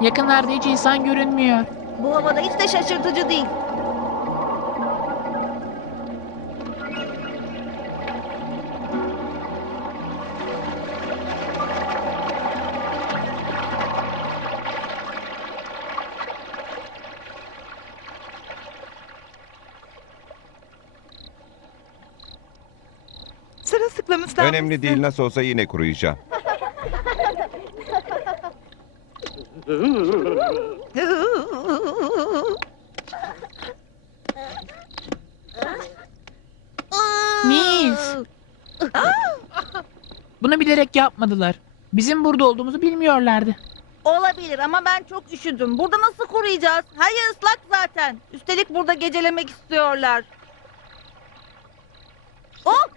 Yakınlarda hiç insan görünmüyor. Bu havada hiç de şaşırtıcı değil. Sırılsıklam ıslanmışsın. Önemli değil nasıl olsa yine kuruyacağım. Bunu bilerek yapmadılar. Bizim burada olduğumuzu bilmiyorlardı. Olabilir ama ben çok üşüdüm. Burada nasıl kuruyacağız? Her yer ıslak zaten. Üstelik burada gecelemek istiyorlar. Hop!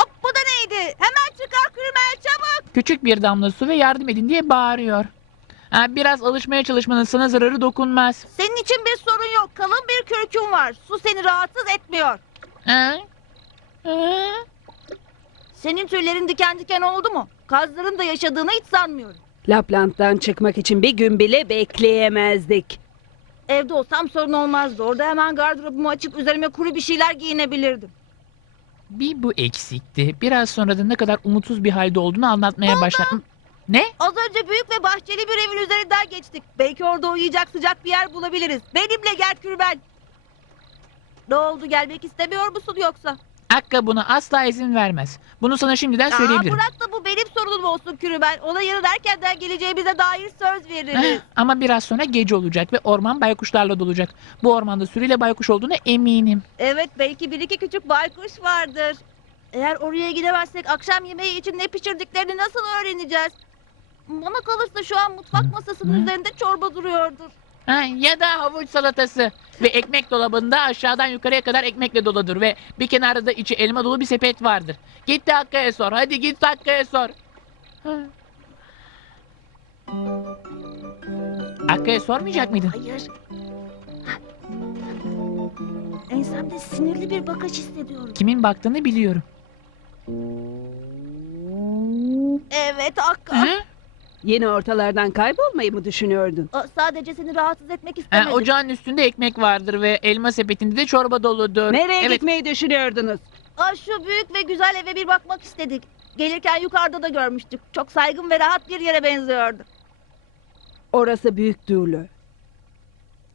Hop bu da neydi? Hemen çıkar Krümel çabuk. Küçük bir damla su ve yardım edin diye bağırıyor. Ha, biraz alışmaya çalışmanın sana zararı dokunmaz. Senin için bir sorun yok. Kalın bir kürkün var. Su seni rahatsız etmiyor. Ha? Ha? Senin tüylerin diken diken oldu mu? Kazların da yaşadığını hiç sanmıyorum. Lapland'dan çıkmak için bir gün bile bekleyemezdik. Evde olsam sorun olmazdı. Orada hemen gardırobumu açıp üzerime kuru bir şeyler giyinebilirdim. Bir bu eksikti. Biraz sonra da ne kadar umutsuz bir halde olduğunu anlatmaya başlar. Ne? Az önce büyük ve bahçeli bir evin üzerinden geçtik. Belki orada uyuyacak sıcak bir yer bulabiliriz. Benimle gel Kürbel. Ne oldu gelmek istemiyor musun yoksa? Akka buna asla izin vermez. Bunu sana şimdiden Aa, söyleyebilirim. bırak da bu benim sorunum olsun Kürbel. Ona yarın erkenden geleceğimize dair söz veririz. Ama biraz sonra gece olacak ve orman baykuşlarla dolacak. Bu ormanda sürüyle baykuş olduğuna eminim. evet belki bir iki küçük baykuş vardır. Eğer oraya gidemezsek akşam yemeği için ne pişirdiklerini nasıl öğreneceğiz? Bana kalırsa şu an mutfak masasının Hı. üzerinde çorba duruyordur. Ha, ya da havuç salatası. Ve ekmek dolabında aşağıdan yukarıya kadar ekmekle doludur. Ve bir kenarda da içi elma dolu bir sepet vardır. Git de Hakkı'ya sor. Hadi git Hakkı'ya sor. Ha. Hakkı'ya sormayacak mıydın? Hayır. Ensemde sinirli bir bakış hissediyorum. Kimin baktığını biliyorum. Evet Hakkı. Ha? Yine ortalardan kaybolmayı mı düşünüyordun? Aa, Sadece seni rahatsız etmek Ha, istemedim. ocağın üstünde ekmek vardır ve elma sepetinde de çorba doludur. Nereye evet. gitmeyi düşünüyordunuz? Aa, şu büyük ve güzel eve bir bakmak istedik. Gelirken yukarıda da görmüştük. Çok saygın ve rahat bir yere benziyordu. Orası büyük Durlu.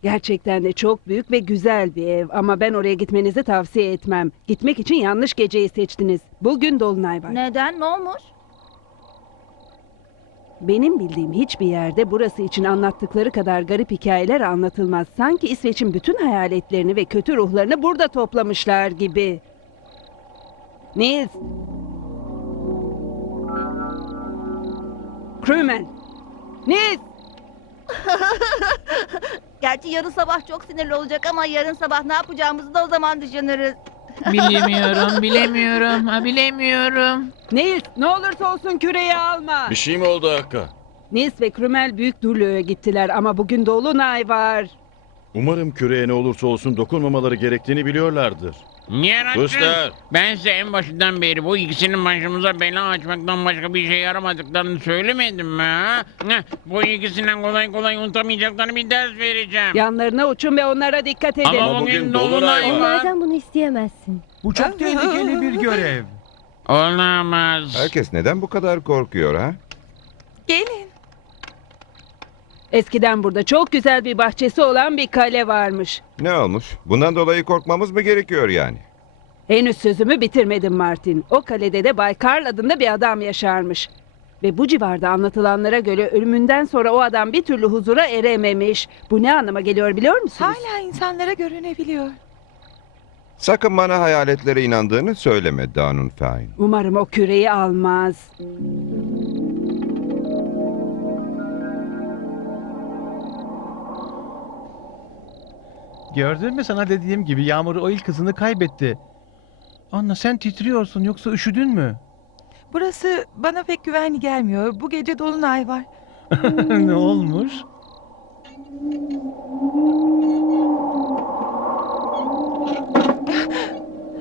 Gerçekten de çok büyük ve güzel bir ev ama ben oraya gitmenizi tavsiye etmem. Gitmek için yanlış geceyi seçtiniz. Bugün dolunay var. Neden? Ne olmuş? Benim bildiğim hiçbir yerde burası için anlattıkları kadar garip hikayeler anlatılmaz. Sanki İsveç'in bütün hayaletlerini ve kötü ruhlarını burada toplamışlar gibi. Nils. Krümen. Nils. Gerçi yarın sabah çok sinirli olacak ama yarın sabah ne yapacağımızı da o zaman düşünürüz. Bilemiyorum, bilemiyorum, ha, bilemiyorum. Nils ne olursa olsun küreyi alma. Bir şey mi oldu Hakka? Nils ve Krümel Büyük Durlu'ya gittiler ama bugün Dolunay var. Umarım küreğe ne olursa olsun dokunmamaları gerektiğini biliyorlardır. Yarattın. Göster. Ben size en başından beri bu ikisinin başımıza bela açmaktan başka bir şey yaramadıklarını söylemedim mi ha? Heh, Bu ikisinden kolay kolay unutamayacaklarını bir ders vereceğim. Yanlarına uçun ve onlara dikkat edin. Ama, Ama bugün bugün dolunay dolunay var. var. Onlardan bunu isteyemezsin. Bu çok tehlikeli bir görev. Olamaz. Herkes neden bu kadar korkuyor ha? Gelin. Eskiden burada çok güzel bir bahçesi olan bir kale varmış. Ne olmuş? Bundan dolayı korkmamız mı gerekiyor yani? Henüz sözümü bitirmedim Martin. O kalede de Bay Karl adında bir adam yaşarmış. Ve bu civarda anlatılanlara göre ölümünden sonra o adam bir türlü huzura erememiş. Bu ne anlama geliyor biliyor musunuz? Hala insanlara görünebiliyor. Sakın bana hayaletlere inandığını söyleme Danun Fein. Umarım o küreyi almaz. Gördün mü sana dediğim gibi Yağmur o ilk kızını kaybetti. Anna sen titriyorsun yoksa üşüdün mü? Burası bana pek güvenli gelmiyor. Bu gece dolunay var. ne olmuş?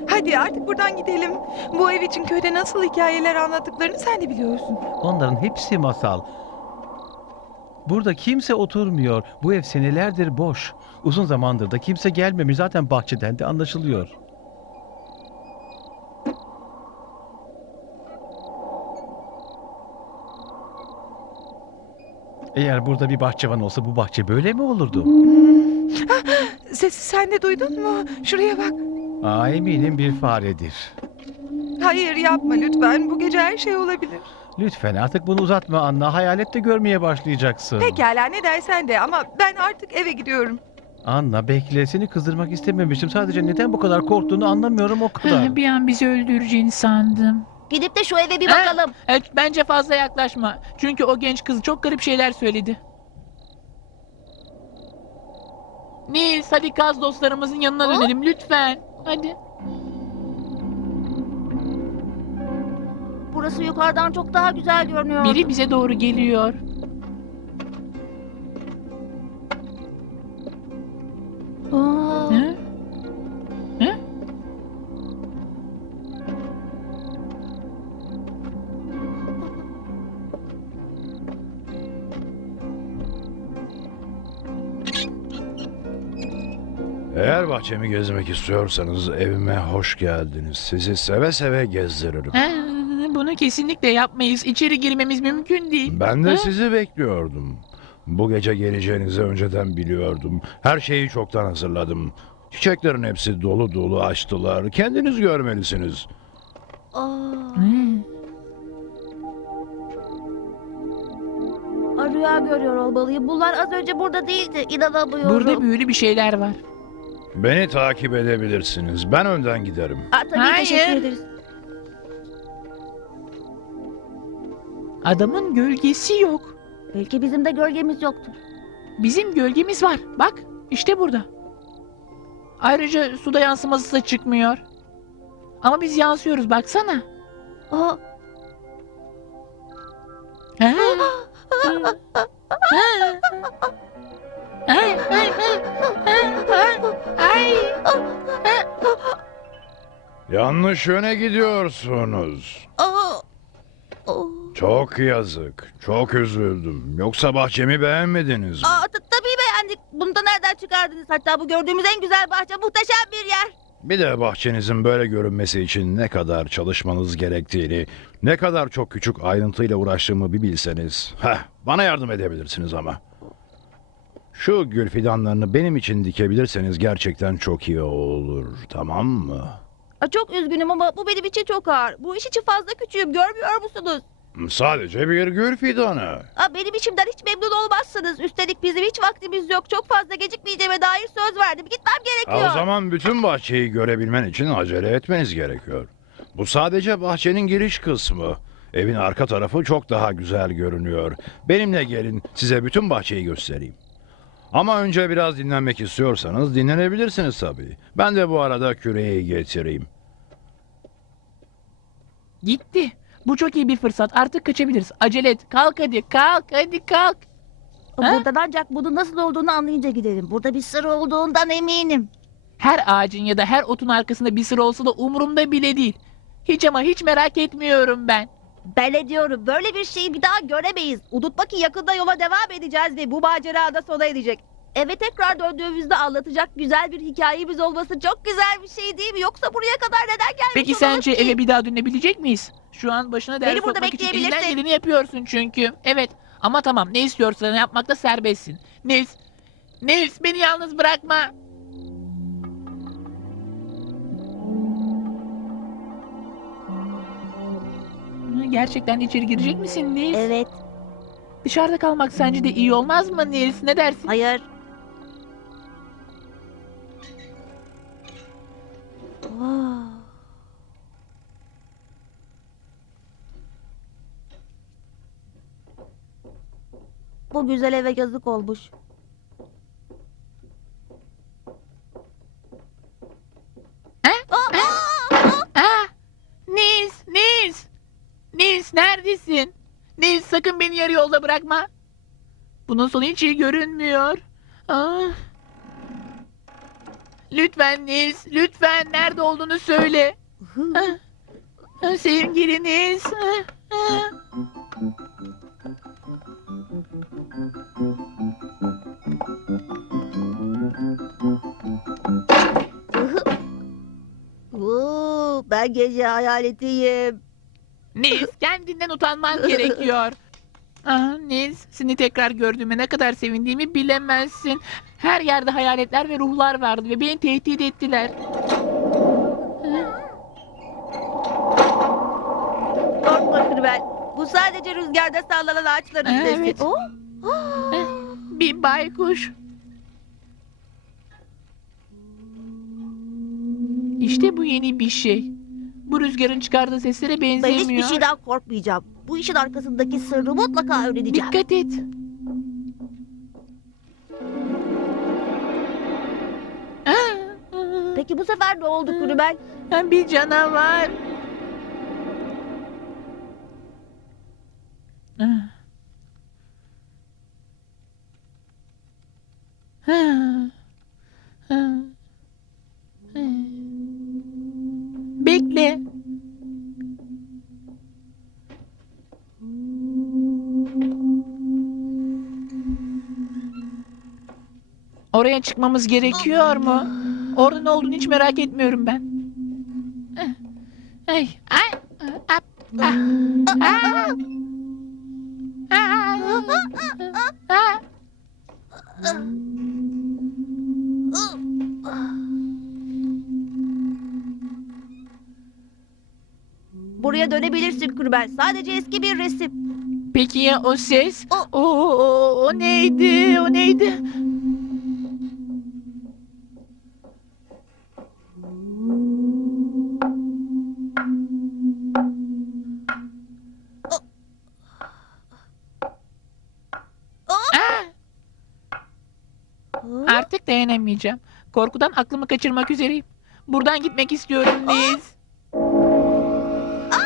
Hadi artık buradan gidelim. Bu ev için köyde nasıl hikayeler anlattıklarını sen de biliyorsun. Onların hepsi masal. Burada kimse oturmuyor. Bu ev senelerdir boş. Uzun zamandır da kimse gelmemiş. Zaten bahçeden de anlaşılıyor. Eğer burada bir bahçıvan olsa bu bahçe böyle mi olurdu? Sesi sen de duydun mu? Şuraya bak. Aa, eminim bir faredir. Hayır yapma lütfen. Bu gece her şey olabilir. Lütfen artık bunu uzatma Anna. Hayalet de görmeye başlayacaksın. Pekala ne dersen de ama ben artık eve gidiyorum. Anna bekle seni kızdırmak istememiştim. Sadece neden bu kadar korktuğunu anlamıyorum o kadar. bir an bizi öldüreceğini sandım. Gidip de şu eve bir Ha? bakalım. Evet, bence fazla yaklaşma. Çünkü o genç kız çok garip şeyler söyledi. Nils hadi kaz dostlarımızın yanına dönelim lütfen. Hadi. Burası yukarıdan çok daha güzel görünüyor. Biri bize doğru geliyor. Aa, Hı? Hı? Eğer bahçemi gezmek istiyorsanız evime hoş geldiniz. Sizi seve seve gezdiririm. Ha, bunu kesinlikle yapmayız. İçeri girmemiz mümkün değil. Ben de Ha? sizi bekliyordum. Bu gece geleceğinizi önceden biliyordum. Her şeyi çoktan hazırladım. Çiçeklerin hepsi dolu dolu açtılar. Kendiniz görmelisiniz. aa. Rüya görüyor olmalıyım. Bunlar az önce burada değildi. İnanamıyorum. Burada büyülü bir şeyler var. Beni takip edebilirsiniz. Ben önden giderim. Aa, tabii Hayır. teşekkür ederiz. Adamın gölgesi yok. Belki bizim de gölgemiz yoktur. Bizim gölgemiz var. Bak işte burada. Ayrıca suda yansıması da çıkmıyor. Ama biz yansıyoruz baksana. Aa, Ha? Ha? Ay, ay, ay, ay, ay. Yanlış yöne gidiyorsunuz. aa, aa. Çok yazık. Çok üzüldüm. Yoksa bahçemi beğenmediniz mi? Aa, ta- tabii beğendik. Bunu da nereden çıkardınız? Hatta bu gördüğümüz en güzel bahçe muhteşem bir yer. Bir de bahçenizin böyle görünmesi için ne kadar çalışmanız gerektiğini, ne kadar çok küçük ayrıntıyla uğraştığımı bir bilseniz. Heh, bana yardım edebilirsiniz ama. Şu gül fidanlarını benim için dikebilirseniz gerçekten çok iyi olur. Tamam mı? Aa, çok üzgünüm ama bu benim için çok ağır. Bu iş için fazla küçüğüm görmüyor musunuz? Sadece bir gül fidanı. Aa, benim işimden hiç memnun olmazsınız. Üstelik bizim hiç vaktimiz yok. Çok fazla gecikmeyeceğime dair söz verdim. Gitmem gerekiyor. O zaman bütün bahçeyi görebilmen için acele etmeniz gerekiyor. Bu sadece bahçenin giriş kısmı. Evin arka tarafı çok daha güzel görünüyor. Benimle gelin size bütün bahçeyi göstereyim. Ama önce biraz dinlenmek istiyorsanız dinlenebilirsiniz tabii. Ben de bu arada küreği getireyim. Gitti. Bu çok iyi bir fırsat. Artık kaçabiliriz. Acele et. Kalk hadi. Kalk hadi kalk. Ha? Buradan ancak bunun nasıl olduğunu anlayınca gidelim. Burada bir sır olduğundan eminim. Her ağacın ya da her otun arkasında bir sıra olsa da umurumda bile değil. Hiç ama hiç merak etmiyorum ben. Ben ne diyorum böyle bir şeyi bir daha göremeyiz. Unutma ki yakında yola devam edeceğiz ve bu macera da sona erecek. Eve tekrar döndüğümüzde anlatacak güzel bir hikayemiz olması çok güzel bir şey değil mi? Yoksa buraya kadar neden gelmiş Peki sence ki? eve bir daha dönebilecek miyiz? Şu an başına ders Beni burada sokmak için elinden bekleyebilirsin. geleni yapıyorsun çünkü. Evet ama tamam ne istiyorsan yapmakta serbestsin. Nils, Nils beni yalnız bırakma. Gerçekten içeri girecek misin Nils? Evet, Dışarıda kalmak sence de iyi olmaz mı Nils? Ne dersin? hayır. Bu güzel eve yazık olmuş. Nils, Nils! Nils neredesin? Nils sakın beni yarı yolda bırakma. Bunun sonu hiç iyi görünmüyor. Ah. Lütfen Nils, lütfen nerede olduğunu söyle. Sevgili Nils. Oo, ben gece hayaletiyim. Nils, kendinden utanman gerekiyor. Ah Nils, seni tekrar gördüğüme ne kadar sevindiğimi bilemezsin. Her yerde hayaletler ve ruhlar vardı ve beni tehdit ettiler. Korkma Kırvel. Bu sadece rüzgarda sallanan ağaçların Evet. sesi. Oo. Bir baykuş. İşte bu yeni bir şey. Bu rüzgarın çıkardığı seslere Ben benzemiyor. hiçbir şeyden korkmayacağım. Bu işin arkasındaki sırrı mutlaka öğreneceğim. Dikkat et. Peki bu sefer ne oldu Kırvel? ah, Bir canavar. Ah. Ah. Ah. Ah. Bekle. Oraya çıkmamız gerekiyor mu? Orada ne olduğunu hiç merak etmiyorum ben. Ay, ay, ap, ah, ah. Ah, ah. Buraya dönebilirsin Kırvel. Sadece eski bir resim. Peki ya o ses? O- O, o, o neydi? O neydi? Dayanamayacağım. Korkudan aklımı kaçırmak üzereyim. Buradan gitmek istiyorum Liz. Ha?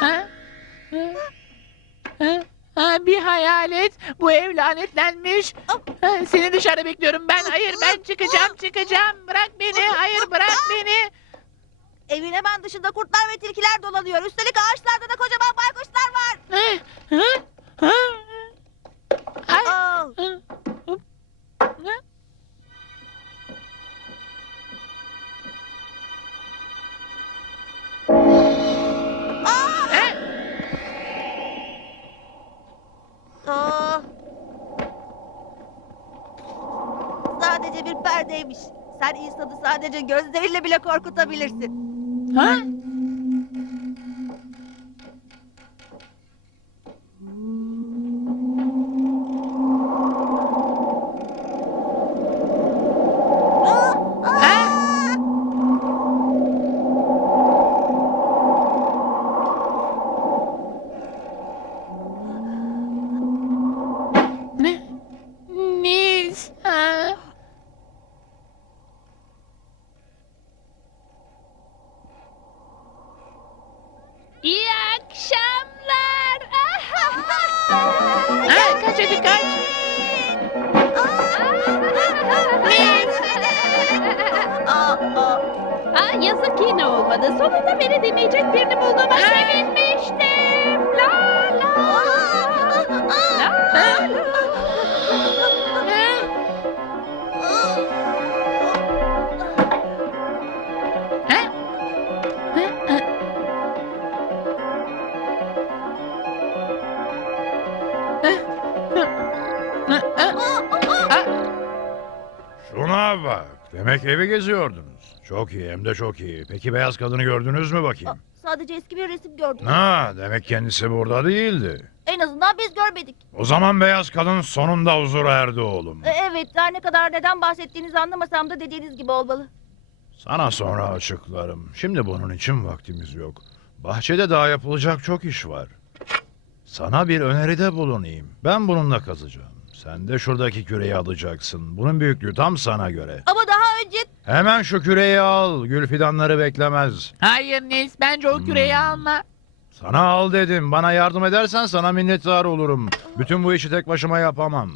Ha? Ha? Ha, bir hayalet. Bu ev lanetlenmiş. Ha, Seni dışarıda bekliyorum ben. Hayır ben çıkacağım çıkacağım. Bırak beni. Hayır bırak beni. Evin hemen dışında kurtlar ve tilkiler dolanıyor. Üstelik ağaçlarda da kocaman baykuşlar var. Ha? Ha? Ha? Ay. Aa, Ha? Hop. Ha? Aa. Sadece bir perdeymiş. Sen insanı sadece gözleriyle bile korkutabilirsin. Ha? Ha, yazık yine olmadı. Sonunda beni dinleyecek birini bulduğuma sevinmiştim. La la. La la. Şuna bak. Demek evi geziyordunuz. Çok iyi hem de çok iyi. Peki beyaz kadını gördünüz mü bakayım? Sadece eski bir resim gördüm. Ha, demek kendisi burada değildi. En azından biz görmedik. O zaman beyaz kadın sonunda huzura erdi oğlum. E, Evet, her ne kadar neden bahsettiğinizi anlamasam da dediğiniz gibi olmalı. Sana sonra açıklarım. Şimdi bunun için vaktimiz yok. Bahçede daha yapılacak çok iş var. Sana bir öneride bulunayım. Ben bununla kazacağım. Sen de şuradaki küreyi alacaksın. Bunun büyüklüğü tam sana göre. Ama Hemen şu küreyi al. Gül fidanları beklemez. Hayır Nils bence o küreyi alma. Sana al dedim. Bana yardım edersen sana minnettar olurum. Bütün bu işi tek başıma yapamam.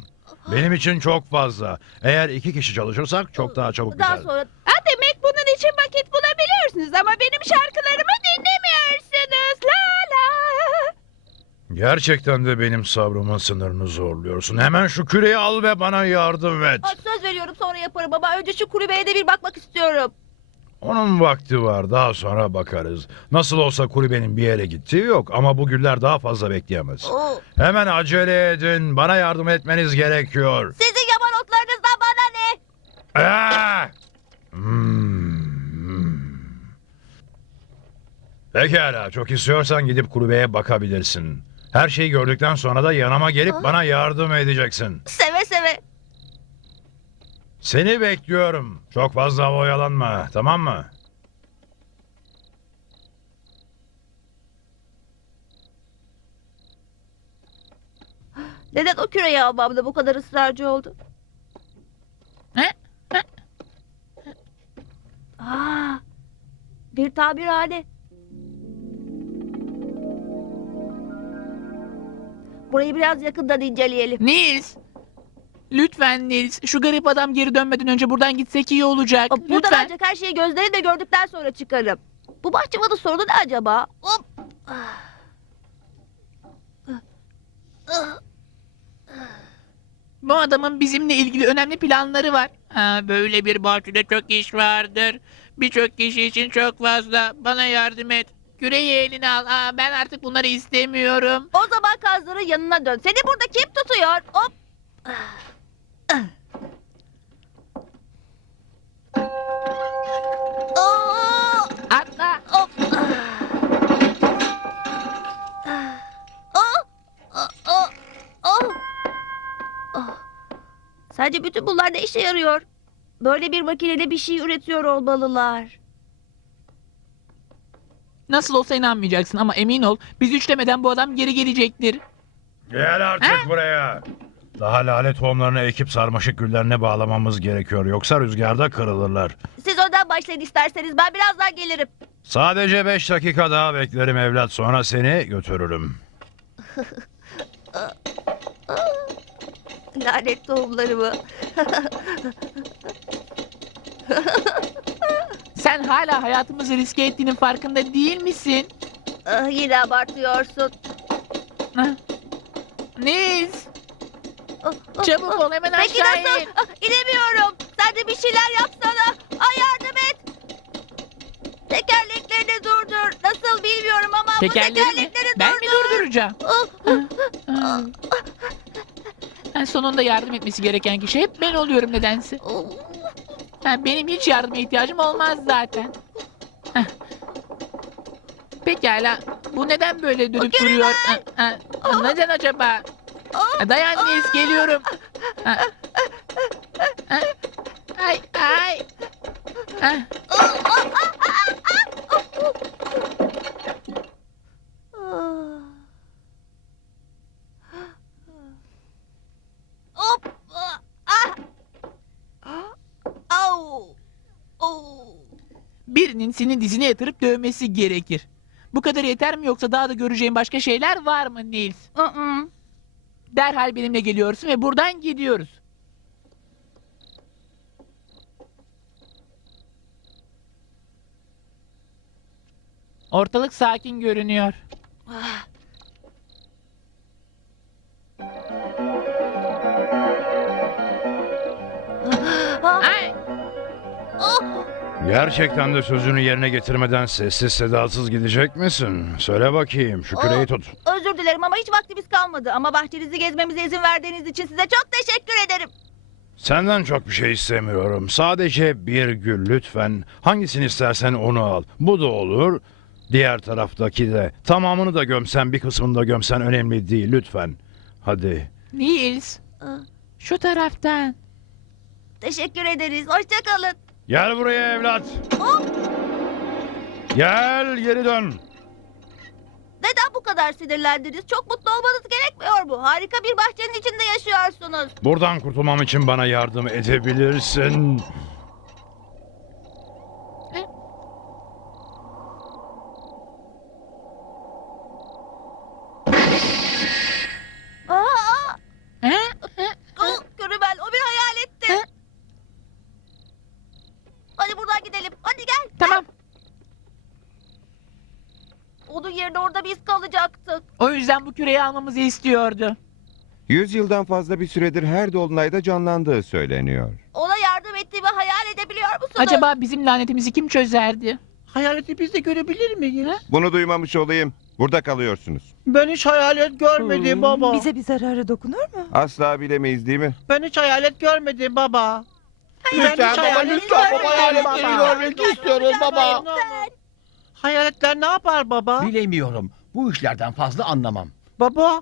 Benim için çok fazla. Eğer iki kişi çalışırsak çok daha çabuk daha biter. sonra Ha, demek bunun için vakit bulabiliyorsunuz ama benim şarkılarımı dinlemiyorsunuz. La la. Gerçekten de benim sabrımın sınırını zorluyorsun. Hemen şu küreyi al ve bana yardım et. Aa, söz veriyorum sonra yaparım ama önce şu kulübeye de bir bakmak istiyorum. Onun vakti var. Daha sonra bakarız. Nasıl olsa kulübenin bir yere gittiği yok ama bu güller daha fazla bekleyemez. Oo, Hemen acele edin. Bana yardım etmeniz gerekiyor. Sizin yaban otlarınızdan bana ne? Ah! Hmm. Pekala, çok istiyorsan gidip kulübeye bakabilirsin. Her şeyi gördükten sonra da yanıma gelip bana yardım edeceksin. Seve seve. Seni bekliyorum. Çok fazla oyalanma, tamam mı? Neden o küreyi almamda bu kadar ısrarcı oldu? Aa, bir tabirhane. Burayı biraz yakından inceleyelim. Nils. Lütfen Nils. Şu garip adam geri dönmeden önce buradan gitsek iyi olacak. Buradan Lütfen. ancak her şeyi gözlerimle gördükten sonra çıkarım. Bu bahçıvanın sorunu ne acaba? Hop. Bu adamın bizimle ilgili önemli planları var. Ha, böyle bir bahçede çok iş vardır. Birçok kişi için çok fazla. Bana yardım et. Küreyi eline al. Aa, ben artık bunları istemiyorum. O zaman kazların yanına dön. Seni burada kim tutuyor? Hop. Oo, Atla. hop. Oh, oh. Oh. Sence bütün bunlar ne işe yarıyor? Böyle bir makineyle bir şey üretiyor olmalılar. Nasıl olsa inanmayacaksın ama emin ol biz üçlemeden bu adam geri gelecektir. Gel artık buraya. Daha lale tohumlarını ekip sarmaşık güllerine bağlamamız gerekiyor. Yoksa rüzgarda kırılırlar. Siz önden başlayın isterseniz. Ben birazdan gelirim. Sadece beş dakika daha beklerim evlat. Sonra seni götürürüm. Lanet tohumlarımı. Sen hala hayatımızı riske ettiğinin farkında değil misin? Ah, yine abartıyorsun. Ha? Nils. Ah, ah, Çabuk ah. ol hemen Peki aşağı nasıl? in. Ah, inemiyorum. Sen de bir şeyler yapsana. Ay yardım et. Tekerleklerini durdur. Nasıl bilmiyorum ama bu Tekerleri mi? tekerlekleri Ben mi durdur. durduracağım? Ah. Ha, sonunda yardım etmesi gereken kişi hep ben oluyorum nedense. ah. Ha, benim hiç yardıma ihtiyacım olmaz zaten. Heh. Pekala. Bu neden böyle dönüp duruyor? Ha, ha, ha, neden acaba? Ha, dayan Nils geliyorum. Ha. Ha. Ay ay. Ha. Ah. Hop. Ah. Ah. Au. Oh. Senin dizine yatırıp dövmesi gerekir. Bu kadar yeter mi yoksa daha da göreceğin başka şeyler var mı Nils? Mm-mm. Derhal benimle geliyorsun ve buradan gidiyoruz. Ortalık sakin görünüyor. Ah. Gerçekten de sözünü yerine getirmeden sessiz sedasız gidecek misin? Söyle bakayım şu küreği tut. Özür dilerim ama hiç vaktimiz kalmadı. Ama bahçenizi gezmemize izin verdiğiniz için size çok teşekkür ederim. Senden çok bir şey istemiyorum. Sadece bir gül lütfen. Hangisini istersen onu al. Bu da olur. Diğer taraftaki de. Tamamını da gömsen bir kısmını da gömsen önemli değil lütfen. Hadi. Nils. Ah. Şu taraftan. Teşekkür ederiz. Hoşçakalın. Gel buraya evlat. Hop. Gel geri dön. Neden bu kadar sinirlendiniz? Çok mutlu olmanız gerekmiyor mu? Harika bir bahçenin içinde yaşıyorsunuz. Buradan kurtulmam için bana yardım edebilirsin. Aa, Ha? oh, Körübel o bir hayaletti. Hadi buradan gidelim. Hadi gel. Tamam. Onun yerine orada biz kalacaktık. O yüzden bu küreyi almamızı istiyordu. Yüz yıldan fazla bir süredir her dolunayda canlandığı söyleniyor. Ona yardım ettiğimi hayal edebiliyor musun? Acaba bizim lanetimizi kim çözerdi? Hayaleti biz de görebilir miyiz? Bunu duymamış olayım. Burada kalıyorsunuz. Ben hiç hayalet görmedim baba. Bize bir zararı dokunur mu? Asla bilemeyiz değil mi? Ben hiç hayalet görmedim baba. Lütfen Ben hiç baba hayalet lütfen baba görmedim hayaletleri baba. görmek istiyoruz baba. Hayaletler ne yapar baba? Bilemiyorum. Bu işlerden fazla anlamam. Baba,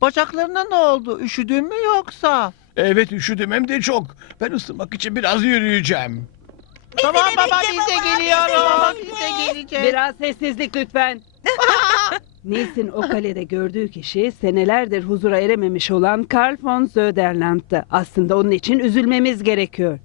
bacaklarına ne oldu? Üşüdün mü yoksa? Evet üşüdüm hem de çok. Ben ısınmak için biraz yürüyeceğim. tamam baba biz de geliyoruz. Biz de geleceğiz. Biraz sessizlik lütfen. Nils'in o kalede gördüğü kişi senelerdir huzura erememiş olan Karl von Söderland'tı. Aslında onun için üzülmemiz gerekiyor.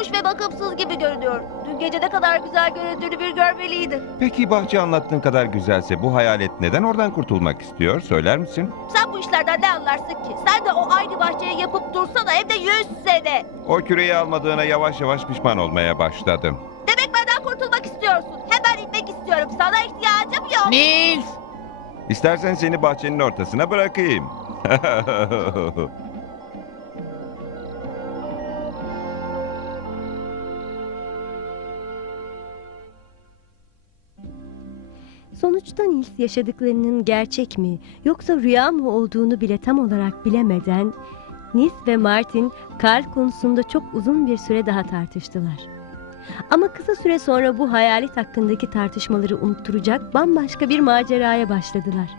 Kurumuş ve bakımsız gibi görünüyor. Dün gece ne kadar güzel göründüğünü bir görmeliydi. Peki bahçe anlattığın kadar güzelse bu hayalet neden oradan kurtulmak istiyor? Söyler misin? Sen bu işlerden ne anlarsın ki? Sen de o aynı bahçeyi yapıp dursana hem de yüz sene. O küreyi almadığına yavaş yavaş pişman olmaya başladım. Demek benden kurtulmak istiyorsun. Hemen inmek istiyorum. Sana ihtiyacım yok. Nils! İstersen seni bahçenin ortasına bırakayım. Sonuçta Nils yaşadıklarının gerçek mi yoksa rüya mı olduğunu bile tam olarak bilemeden Nils ve Martin Karl konusunda çok uzun bir süre daha tartıştılar. Ama kısa süre sonra bu hayalet hakkındaki tartışmaları unutturacak bambaşka bir maceraya başladılar.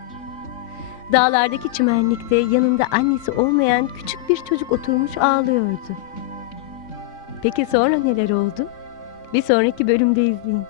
Dağlardaki çimenlikte yanında annesi olmayan küçük bir çocuk oturmuş ağlıyordu. Peki sonra neler oldu? Bir sonraki bölümde izleyin.